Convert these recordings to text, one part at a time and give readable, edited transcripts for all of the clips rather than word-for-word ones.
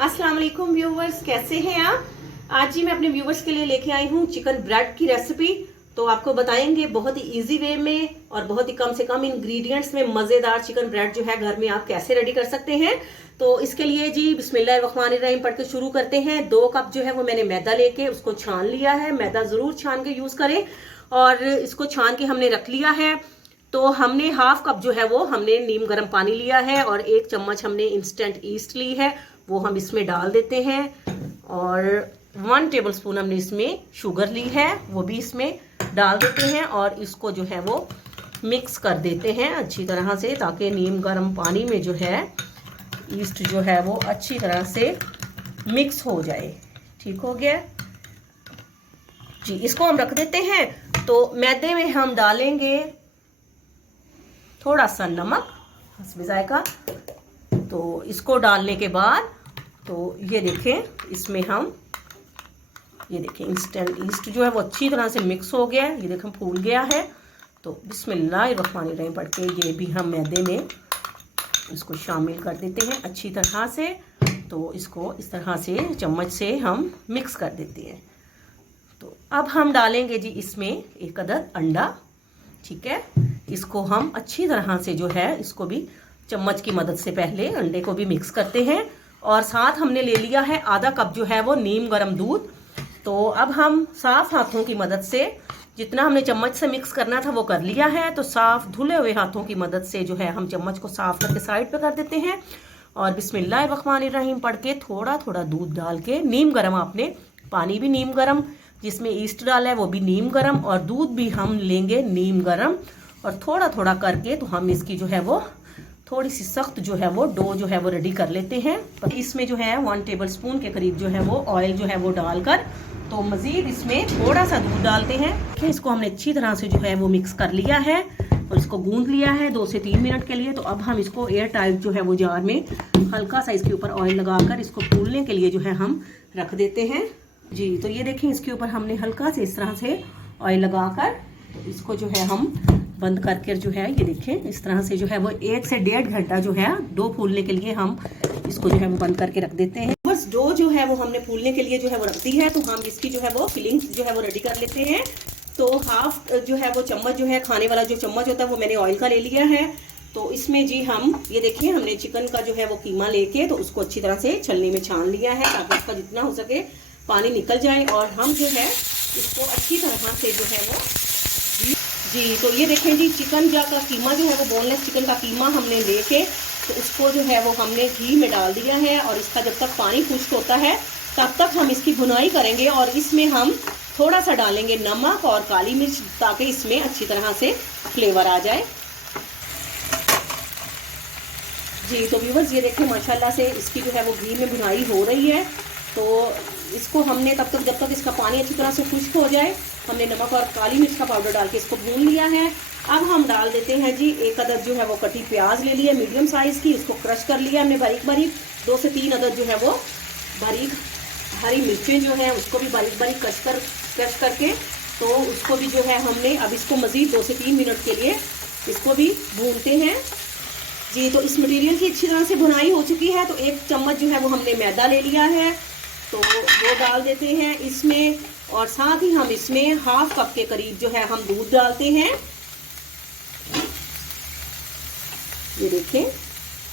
अस्सलाम वालेकुम व्यूवर्स, कैसे हैं आप। आज जी मैं अपने व्यूवर्स के लिए लेके आई हूँ चिकन ब्रेड की रेसिपी। तो आपको बताएंगे बहुत ही इजी वे में और बहुत ही कम से कम इंग्रेडिएंट्स में मज़ेदार चिकन ब्रेड जो है घर में आप कैसे रेडी कर सकते हैं। तो इसके लिए जी बिस्मिल्लाहिर्रहमानिर्रहीम पढ़ के शुरू करते हैं। 2 कप जो है वो मैंने मैदा लेके उसको छान लिया है। मैदा ज़रूर छान के यूज़ करें और इसको छान के हमने रख लिया है। तो हमने हाफ कप जो है वो हमने नीम गर्म पानी लिया है और 1 चम्मच हमने इंस्टेंट ईस्ट ली है, वो हम इसमें डाल देते हैं। और 1 टेबलस्पून हमने इसमें शुगर ली है, वो भी इसमें डाल देते हैं और इसको जो है वो मिक्स कर देते हैं अच्छी तरह से, ताकि नीम गर्म पानी में जो है ईस्ट जो है वो अच्छी तरह से मिक्स हो जाए। ठीक हो गया जी, इसको हम रख देते हैं। तो मैदे में हम डालेंगे थोड़ा सा नमक हस्बे जायका। तो इसको डालने के बाद तो ये देखें, इसमें हम ये देखें इंस्टेंट ईस्ट जो है वो अच्छी तरह से मिक्स हो गया है। ये देखें फूल गया है। तो बिस्मिल्लाहिर्रहमानिर्रहीम पढ़ के ये भी हम मैदे में इसको शामिल कर देते हैं अच्छी तरह से। तो इसको इस तरह से चम्मच से हम मिक्स कर देते हैं। तो अब हम डालेंगे जी इसमें 1 अदद अंडा। ठीक है, इसको हम अच्छी तरह से जो है इसको भी चम्मच की मदद से पहले अंडे को भी मिक्स करते हैं। और साथ हमने ले लिया है आधा कप जो है वो नीम गर्म दूध। तो अब हम साफ हाथों की मदद से जितना हमने चम्मच से मिक्स करना था वो कर लिया है। तो साफ धुले हुए हाथों की मदद से जो है हम चम्मच को साफ करके साइड पे कर देते हैं और बिस्मिल्लाहिर्रहमानिर्रहीम पढ़ के थोड़ा थोड़ा दूध डाल के, नीम गर्म आपने पानी भी नीम गर्म, जिसमें ईस्ट डाला है वो भी नीम गर्म और दूध भी हम लेंगे नीम गर्म। और थोड़ा थोड़ा करके तो हम इसकी जो है वो थोड़ी सी सख्त जो है वो डो जो है वो रेडी कर लेते हैं। इसमें जो है 1 टेबलस्पून के करीब जो है वो ऑयल जो है वो डालकर तो मज़ीद इसमें थोड़ा सा दूध डालते हैं। इसको हमने अच्छी तरह से जो है वो मिक्स कर लिया है और इसको गूंद लिया है 2 से 3 मिनट के लिए। तो अब हम इसको एयर टाइट जो है वो जार में हल्का सा इसके ऊपर ऑयल लगाकर इसको फूलने के लिए जो है हम रख देते हैं जी। तो ये देखें, इसके ऊपर हमने हल्का से इस तरह से ऑयल लगाकर तो इसको जो है हम बंद करके जो है ये देखें इस तरह से जो है वो 1 से 1.5 घंटा जो है डो फूलने के लिए हम इसको जो है वो बंद करके रख देते हैं। बस डो जो है वो हमने फूलने के लिए जो है वो रख दी है। तो हम इसकी जो है वो फिलिंग जो है वो रेडी कर लेते हैं। तो हाफ जो है वो चम्मच जो है खाने वाला जो चम्मच होता है वो मैंने ऑयल का ले लिया है। तो इसमें जी हम ये देखिए हमने चिकन का जो है वो कीमा लेके तो उसको अच्छी तरह से छलनी में छान लिया है ताकि उसका जितना हो सके पानी निकल जाए। और हम जो है इसको अच्छी तरह से जो है वो जी तो ये देखें जी चिकन का कीमा जो है वो बोनलेस चिकन का कीमा हमने लेके तो उसको जो है वो हमने घी में डाल दिया है। और इसका जब तक पानी खुश्क होता है तब तक हम इसकी भुनाई करेंगे और इसमें हम थोड़ा सा डालेंगे नमक और काली मिर्च ताकि इसमें अच्छी तरह से फ्लेवर आ जाए जी। तो व्यूवर्स ये देखें माशाल्लाह से इसकी जो है वो घी में भुनाई हो रही है। तो इसको हमने तब तक जब तक इसका पानी अच्छी तरह से खुश्क हो जाए हमने नमक और काली मिर्च का पाउडर डाल के इसको भून लिया है। अब हम डाल देते हैं जी 1 अदद जो है वो कटी प्याज ले लिया मीडियम साइज़ की, उसको क्रश कर लिया हमने बारीक बारीक। 2 से 3 अदद जो है वो बारीक हरी मिर्चें जो है उसको भी बारीक बारीक क्रश करके तो उसको भी जो है हमने अब इसको मज़ीद 2 से 3 मिनट के लिए इसको भी भूनते हैं जी। तो इस मटेरियल की अच्छी तरह से भुनाई हो चुकी है। तो 1 चम्मच जो है वो हमने मैदा ले लिया है तो वो डाल देते हैं इसमें और साथ ही हम इसमें हाफ कप के करीब जो है हम दूध डालते हैं। ये देखें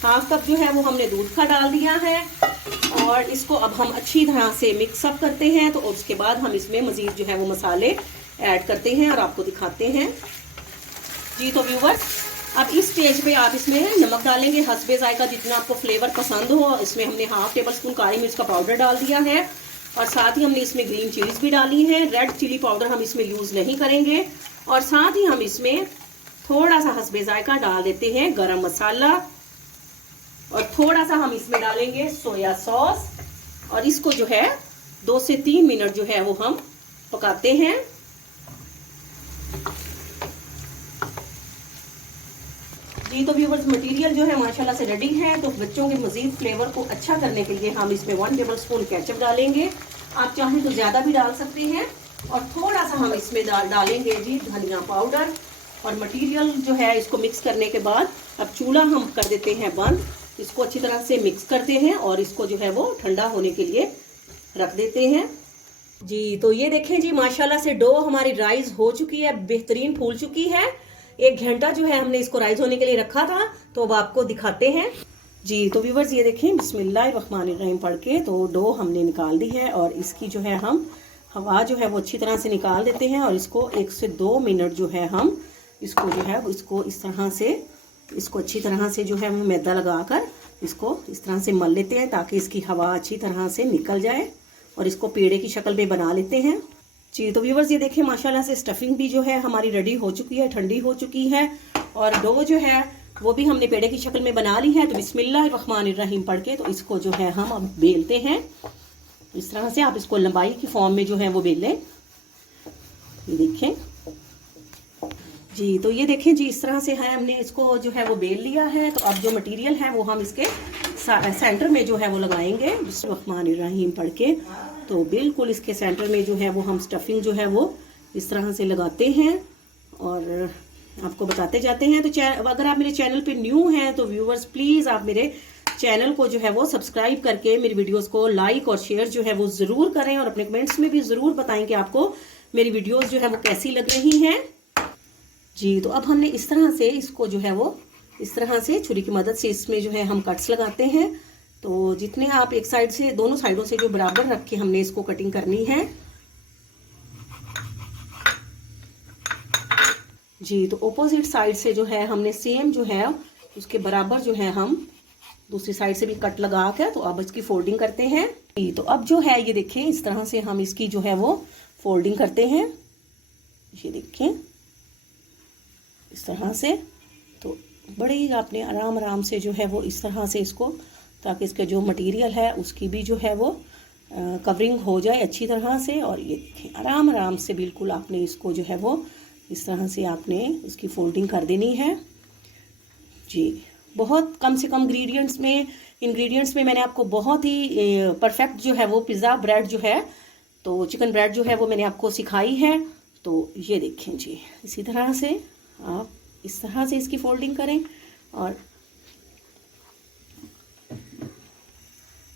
हाफ कप जो है वो हमने दूध का डाल दिया है और इसको अब हम अच्छी तरह से मिक्स अप करते हैं। तो उसके बाद हम इसमें मज़ीद जो है वो मसाले ऐड करते हैं और आपको दिखाते हैं जी। तो व्यूवर्स अब इस स्टेज पे आप इसमें नमक डालेंगे हस्बे जायका जितना आपको फ्लेवर पसंद हो। इसमें हमने हाफ टेबलस्पून काली मिर्च का पाउडर डाल दिया है और साथ ही हमने इसमें ग्रीन चिलीज भी डाली है। रेड चिली पाउडर हम इसमें यूज़ नहीं करेंगे। और साथ ही हम इसमें थोड़ा सा हस्बे जायका डाल देते हैं गरम मसाला और थोड़ा सा हम इसमें डालेंगे सोया सॉस और इसको जो है 2 से 3 मिनट जो है वो हम पकाते हैं जी। तो व्यूवर्स मटेरियल जो है माशाल्लाह से रेडी है। तो बच्चों के मज़ीद फ्लेवर को अच्छा करने के लिए हम इसमें 1 टेबलस्पून केचप डालेंगे। आप चाहें तो ज़्यादा भी डाल सकते हैं। और थोड़ा सा हम इसमें डालेंगे जी धनिया पाउडर और मटेरियल जो है इसको मिक्स करने के बाद अब चूल्हा हम कर देते हैं बंद इसको अच्छी तरह से मिक्स करते हैं और इसको जो है वो ठंडा होने के लिए रख देते हैं जी। तो ये देखें जी, माशाल्लाह से डो हमारी राइज हो चुकी है, बेहतरीन फूल चुकी है। 1 घंटा जो है हमने इसको राइज होने के लिए रखा था, तो अब आपको दिखाते हैं जी। तो व्यूवर्स ये देखें, बिस्मिल्लाहिर्रहमानिर्रहीम पढ़ के तो डो हमने निकाल दी है और इसकी जो है हम हवा जो है वो अच्छी तरह से निकाल देते हैं और इसको 1 से 2 मिनट जो है हम इसको जो है इसको इस तरह से इसको अच्छी तरह से जो है वो मैदा लगाकर इसको इस तरह से मल लेते हैं ताकि इसकी हवा अच्छी तरह से निकल जाए और इसको पेड़े की शक्ल में बना लेते हैं जी। तो व्यूवर्स ये देखें, माशाल्लाह से स्टफिंग भी जो है हमारी रेडी हो चुकी है, ठंडी हो चुकी है और डो जो है वो भी हमने पेड़े की शक्ल में बना ली है। तो बिस्मिल्लाहिर्रहमानिर्रहीम पढ़ के तो इसको जो है हम अब बेलते हैं इस तरह से। आप इसको लंबाई की फॉर्म में जो है वो बेल लें, ये देखें जी। तो ये देखें जी, इस तरह से है हमने इसको जो है वो बेल लिया है। तो अब जो मटेरियल है वो हम इसके सेंटर में जो है वो लगाएंगे बिस्मिल्लाहिर्रहमानिर्रहीम पढ़ के। तो बिल्कुल इसके सेंटर में जो है वो हम स्टफिंग जो है वो इस तरह से लगाते हैं और आपको बताते जाते हैं। तो अगर आप मेरे चैनल पे न्यू हैं तो व्यूवर्स प्लीज़ आप मेरे चैनल को जो है वो सब्सक्राइब करके मेरी वीडियोस को लाइक और शेयर जो है वो ज़रूर करें और अपने कमेंट्स में भी ज़रूर बताएं कि आपको मेरी वीडियोस जो है वो कैसी लग रही हैं जी। तो अब हमने इस तरह से इसको जो है वो इस तरह से छुरी की मदद से इसमें जो है हम कट्स लगाते हैं। तो जितने आप एक साइड से दोनों साइडों से जो बराबर रख के हमने इसको कटिंग करनी है जी। तो ऑपोजिट साइड से जो है हमने सेम जो है उसके बराबर जो है हम दूसरी साइड से भी कट लगा के तो अब इसकी फोल्डिंग करते हैं जी। तो अब जो है ये देखें, इस तरह से हम इसकी जो है वो फोल्डिंग करते हैं, ये देखें इस तरह से। तो बड़े ही आपने आराम आराम से जो है वो इस तरह से इसको, ताकि इसके जो मटेरियल है उसकी भी जो है वो कवरिंग हो जाए अच्छी तरह से। और ये देखें आराम आराम से बिल्कुल आपने इसको जो है वो इस तरह से आपने इसकी फोल्डिंग कर देनी है जी। बहुत कम से कम इंग्रेडिएंट्स में मैंने आपको बहुत ही परफेक्ट जो है वो पिज़्ज़ा ब्रेड जो है तो चिकन ब्रेड जो है वो मैंने आपको सिखाई है। तो ये देखें जी, इसी तरह से आप इस तरह से इसकी फोल्डिंग करें और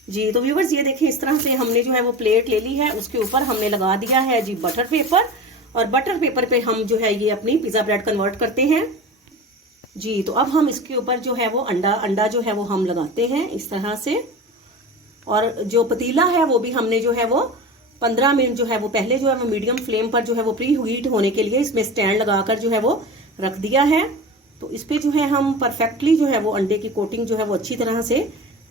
जी। तो व्यूवर्स ये देखें, इस तरह से हमने जो है वो प्लेट ले ली है, उसके ऊपर हमने लगा दिया है जी बटर पेपर और बटर पेपर पे हम जो है ये अपनी पिज़्ज़ा ब्रेड कन्वर्ट करते हैं जी। तो अब हम इसके ऊपर जो है वो अंडा जो है वो हम लगाते हैं इस तरह से। और जो पतीला है वो भी हमने जो है वो 15 मिनट जो है वो पहले जो है वो मीडियम फ्लेम पर जो है वो प्री हीट होने के लिए इसमें स्टैंड लगाकर जो है वो रख दिया है। तो इस पे जो है हम परफेक्टली जो है वो अंडे की कोटिंग जो है वो अच्छी तरह से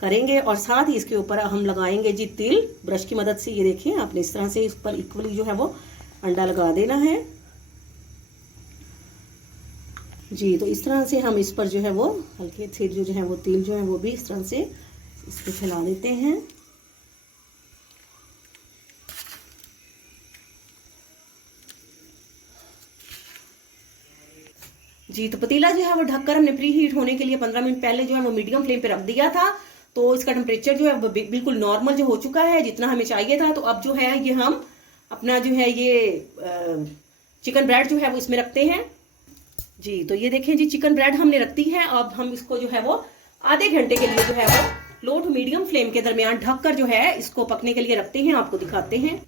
करेंगे और साथ ही इसके ऊपर हम लगाएंगे जी तिल ब्रश की मदद से। ये देखें आपने इस तरह से इस पर इक्वली जो है वो अंडा लगा देना है जी। तो इस तरह से हम इस पर जो है वो हल्के से जो है वो तिल जो है वो भी इस तरह से इस पर फैला देते हैं जी। तो पतीला जो है वो ढककर हमने प्री हीट होने के लिए 15 मिनट पहले जो है वो मीडियम फ्लेम पे रख दिया था। तो इसका टेम्परेचर जो है बिल्कुल नॉर्मल जो हो चुका है, जितना हमें चाहिए था। तो अब जो है ये हम अपना जो है ये चिकन ब्रेड जो है वो इसमें रखते हैं जी। तो ये देखें जी, चिकन ब्रेड हमने रख दी है। अब हम इसको जो है वो आधे घंटे के लिए जो है वो लो टू मीडियम फ्लेम के दरमियान ढककर जो है इसको पकने के लिए रखते हैं। आपको दिखाते हैं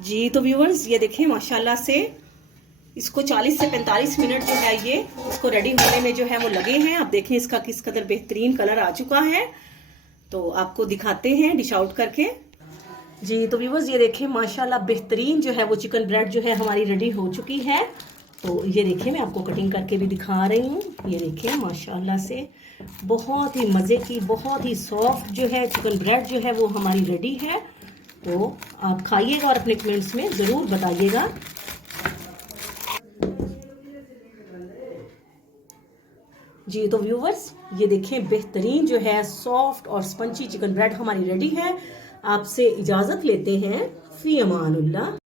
जी। तो व्यूअर्स ये देखें, माशाल्लाह से इसको 40 से 45 मिनट जो है ये इसको रेडी होने में जो है वो लगे हैं। अब देखें इसका किस कदर बेहतरीन कलर आ चुका है। तो आपको दिखाते हैं डिश आउट करके जी। तो व्यूअर्स ये देखें, माशाल्लाह बेहतरीन जो है वो चिकन ब्रेड जो है हमारी रेडी हो चुकी है। तो ये देखें, मैं आपको कटिंग करके भी दिखा रही हूँ। ये देखें माशाल्लाह से बहुत ही मज़े की, बहुत ही सॉफ्ट जो है चिकन ब्रेड जो है वो हमारी रेडी है। तो आप खाइएगा और अपने कमेंट्स में ज़रूर बताइएगा जी। तो व्यूवर्स ये देखें, बेहतरीन जो है सॉफ्ट और स्पंची चिकन ब्रेड हमारी रेडी है। आपसे इजाज़त लेते हैं, फी अमानुल्लाह।